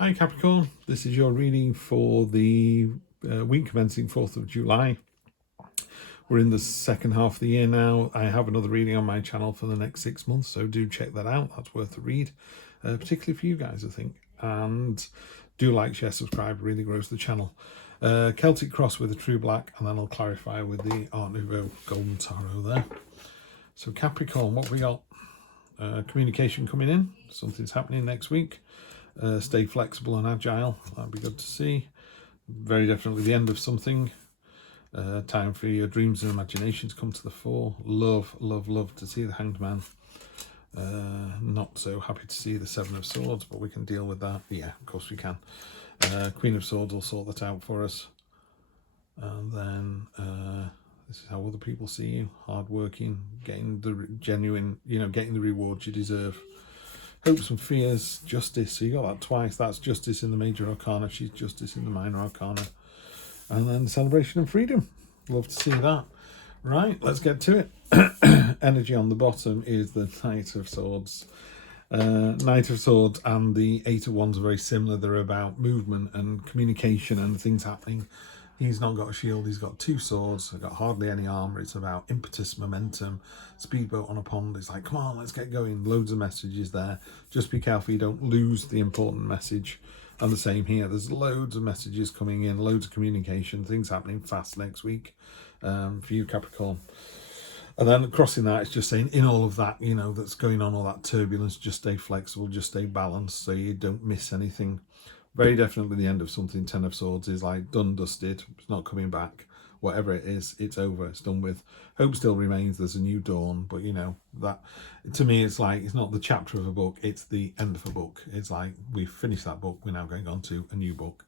Hi Capricorn, this is your reading for the week commencing 4th of July. We're in the second half of the year now. I have another reading on my channel for the next 6 months, so do check that out. That's worth a read, particularly for you guys, I think. And do like, share, subscribe, really grows the channel. Celtic cross with a true black, and then I'll clarify with the Art Nouveau golden tarot there. So Capricorn, what we got? Communication coming in, something's happening next week. Stay flexible and agile, that'd be good to see. Very definitely the end of something. Time for your dreams and imagination to come to the fore. Love, love, love to see the Hanged Man. Not so happy to see the Seven of Swords, but we can deal with that. Yeah, of course we can. Queen of Swords will sort that out for us. And then this is how other people see you. Hard-working, getting the genuine, getting the rewards you deserve. Hopes and fears, justice. So you got that twice. That's justice in the major arcana. She's justice in the minor arcana. And then celebration and freedom. Love to see that. Right, let's get to it. Energy on the bottom is the Knight of Swords. Knight of Swords and the Eight of Wands are very similar. They're about movement and communication and things happening. He's not got a shield, he's got two swords, he's got hardly any armour. It's about impetus, momentum, speedboat on a pond. It's like, come on, let's get going. Loads of messages there. Just be careful you don't lose the important message. And the same here, there's loads of messages coming in, loads of communication, things happening fast next week for you, Capricorn. And then crossing that, it's just saying in all of that, that's going on, all that turbulence, just stay flexible, just stay balanced so you don't miss anything. Very definitely the end of something. Ten of Swords is like done, dusted. It's not coming back. Whatever it is, it's over. It's done with. Hope still remains. There's a new dawn. But, that to me, it's like it's not the chapter of a book. It's the end of a book. It's like we've finished that book. We're now going on to a new book.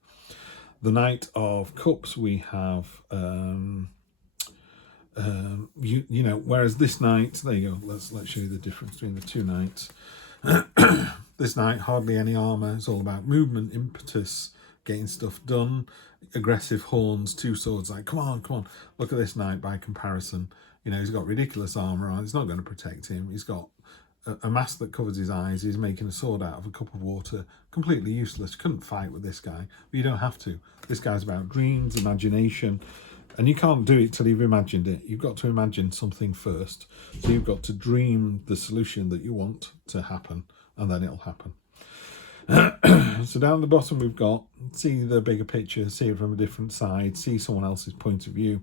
The Knight of Cups, we have, whereas this knight, there you go. Let's show you the difference between the two knights. This knight, hardly any armor. It's all about movement, impetus, getting stuff done. Aggressive horns, two swords, like come on, look at this knight by comparison. He's got ridiculous armor on. It's not going to protect him. He's got a mask that covers his eyes. He's making a sword out of a cup of water. Completely useless. Couldn't fight with this guy, but you don't have to. This guy's about dreams, imagination, and you can't do it till you've imagined it. You've got to imagine something first. So you've got to dream the solution that you want to happen, and then it'll happen. So down the bottom we've got, see the bigger picture, see it from a different side, see someone else's point of view.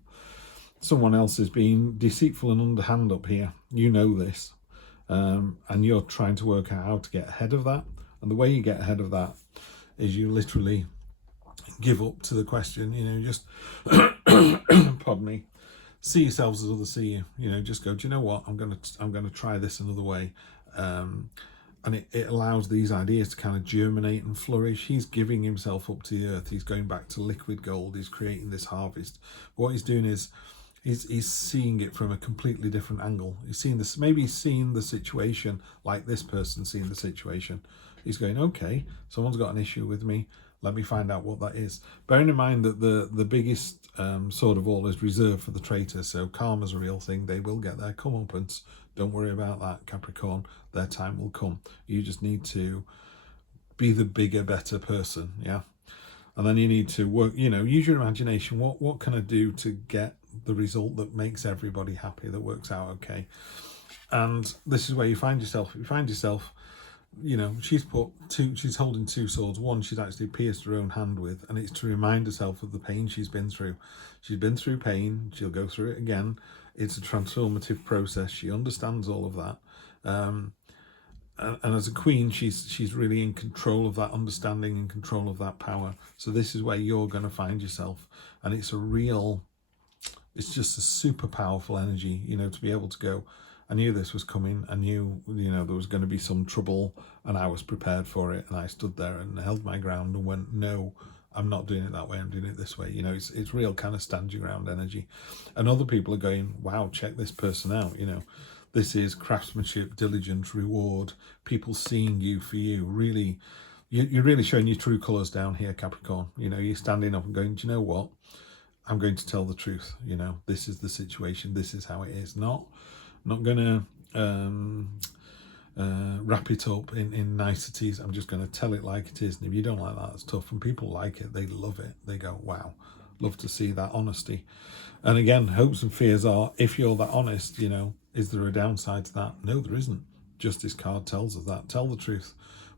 Someone else is being deceitful and underhand up here. You know this. And you're trying to work out how to get ahead of that. And the way you get ahead of that is you literally give up to the question, just, pardon me, see yourselves as others see you. Just go, do you know what, I'm gonna try this another way. And it allows these ideas to kind of germinate and flourish. He's giving himself up to the earth. He's going back to liquid gold. He's creating this harvest. But what he's doing is he's seeing it from a completely different angle. He's seeing this, maybe he's seeing the situation like this person seeing the situation. He's going, okay, someone's got an issue with me. Let me find out what that is. Bearing in mind that the biggest sword of all is reserved for the traitors. So karma's a real thing. They will get their comeuppance. Don't worry about that, Capricorn. Their time will come. You just need to be the bigger, better person, yeah? And then you need to work, use your imagination. What can I do to get the result that makes everybody happy, that works out okay? And this is where you find yourself. You find yourself, she's holding two swords. One she's actually pierced her own hand with, and it's to remind herself of the pain she's been through. She's been through pain. She'll go through it again. It's a transformative process. She understands all of that. And as a queen, she's really in control of that understanding, in control of that power. So this is where you're going to find yourself. And it's just a super powerful energy, to be able to go, I knew this was coming. I knew, there was going to be some trouble, and I was prepared for it. And I stood there and held my ground and went, no, I'm not doing it that way. I'm doing it this way. It's real kind of stand your ground energy. And other people are going, wow, check this person out. This is craftsmanship, diligence, reward, people seeing you for you. Really, you're really showing your true colours down here, Capricorn. You're standing up and going, do you know what? I'm going to tell the truth. This is the situation. This is how it is. Not going to wrap it up in niceties. I'm just going to tell it like it is. And if you don't like that, it's tough. And people like it. They love it. They go, wow, love to see that honesty. And again, hopes and fears are, if you're that honest, you know, is there a downside to that? No, there isn't. Justice card tells us that. Tell the truth.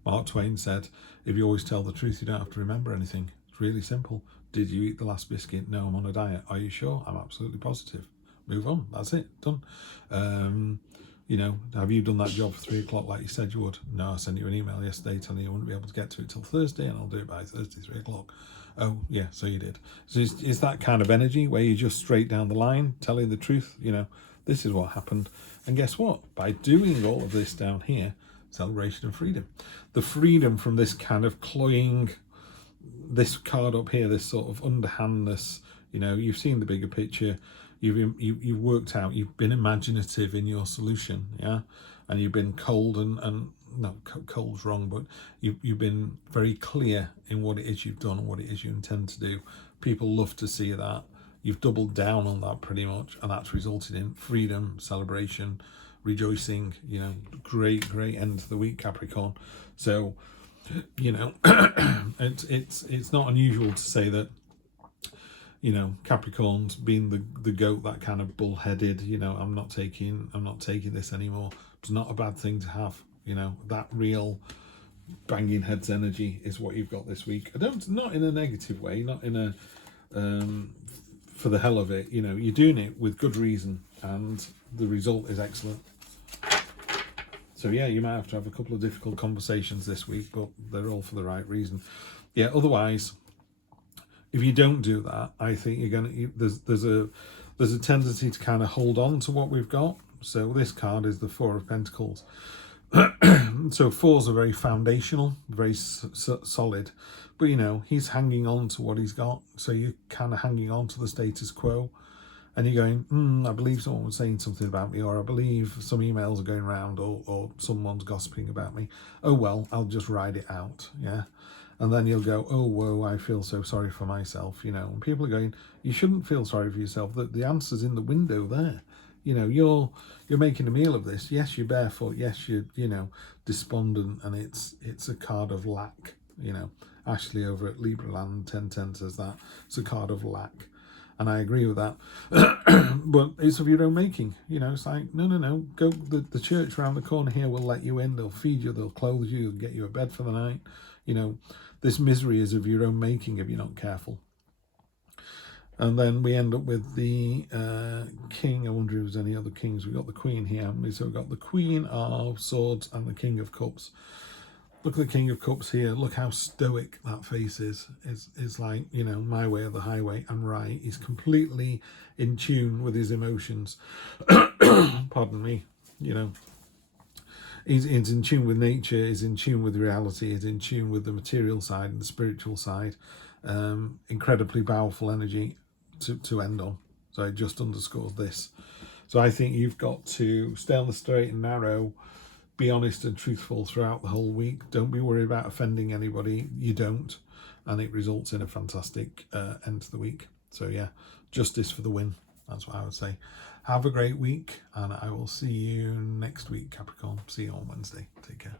Mark Twain said, if you always tell the truth, you don't have to remember anything. It's really simple. Did you eat the last biscuit? No, I'm on a diet. Are you sure? I'm absolutely positive. Move on. That's it. Done. You know, have you done that job for 3 o'clock like you said you would? No, I sent you an email yesterday telling you I wouldn't be able to get to it till Thursday, and I'll do it by Thursday, 3 o'clock. Oh, yeah, so you did. So it's that kind of energy where you're just straight down the line, telling the truth, you know, this is what happened. And guess what? By doing all of this down here, celebration and freedom. The freedom from this kind of cloying, this card up here, this sort of underhandness, you know, you've seen the bigger picture. You've worked out, you've been imaginative in your solution, yeah, and you've been cold and no, cold's wrong, but you've been very clear in what it is you've done and what it is you intend to do. People love to see that. You've doubled down on that pretty much, and that's resulted in freedom, celebration, rejoicing. You know, great end to the week, Capricorn. So, you know, it's not unusual to say that, you know, Capricorn's been the goat, that kind of bullheaded, you know, I'm not taking this anymore. It's not a bad thing to have, you know, that real banging heads energy is what you've got this week. Not in a negative way, not in a for the hell of it, you know, you're doing it with good reason and the result is excellent. So yeah, you might have to have a couple of difficult conversations this week, but they're all for the right reason. Yeah, otherwise, if you don't do that, I think you're gonna. There's a tendency to kind of hold on to what we've got. So this card is the Four of Pentacles. So fours are very foundational, very solid, but you know he's hanging on to what he's got. So you're kind of hanging on to the status quo, and you're going, I believe someone was saying something about me, or I believe some emails are going around, or someone's gossiping about me. Oh well, I'll just ride it out, yeah. And then you'll go, oh, whoa, I feel so sorry for myself, you know. And people are going, you shouldn't feel sorry for yourself. The answer's in the window there. You know, you're making a meal of this. Yes, you're barefoot. Yes, you're, you know, despondent. And it's a card of lack, you know. Ashley over at Libra Land 1010 says that. It's a card of lack. And I agree with that. But it's of your own making. You know, it's like, no. Go, the church around the corner here will let you in. They'll feed you. They'll clothe you. They'll get you a bed for the night. You know, this misery is of your own making if you're not careful. And then we end up with the king. I wonder if there's any other kings. We've got the queen here, haven't we? So we've got the Queen of Swords and the King of Cups. Look at the King of Cups here. Look how stoic that face is. It's like, you know, my way or the highway. I'm right. He's completely in tune with his emotions. Pardon me. You know, he's in tune with nature. He's in tune with reality. He's in tune with the material side and the spiritual side. Incredibly powerful energy to end on. So it just underscores this. So I think you've got to stay on the straight and narrow. Be honest and truthful throughout the whole week. Don't be worried about offending anybody. You don't. And it results in a fantastic end to the week. So yeah, justice for the win. That's what I would say. Have a great week. And I will see you next week, Capricorn. See you on Wednesday. Take care.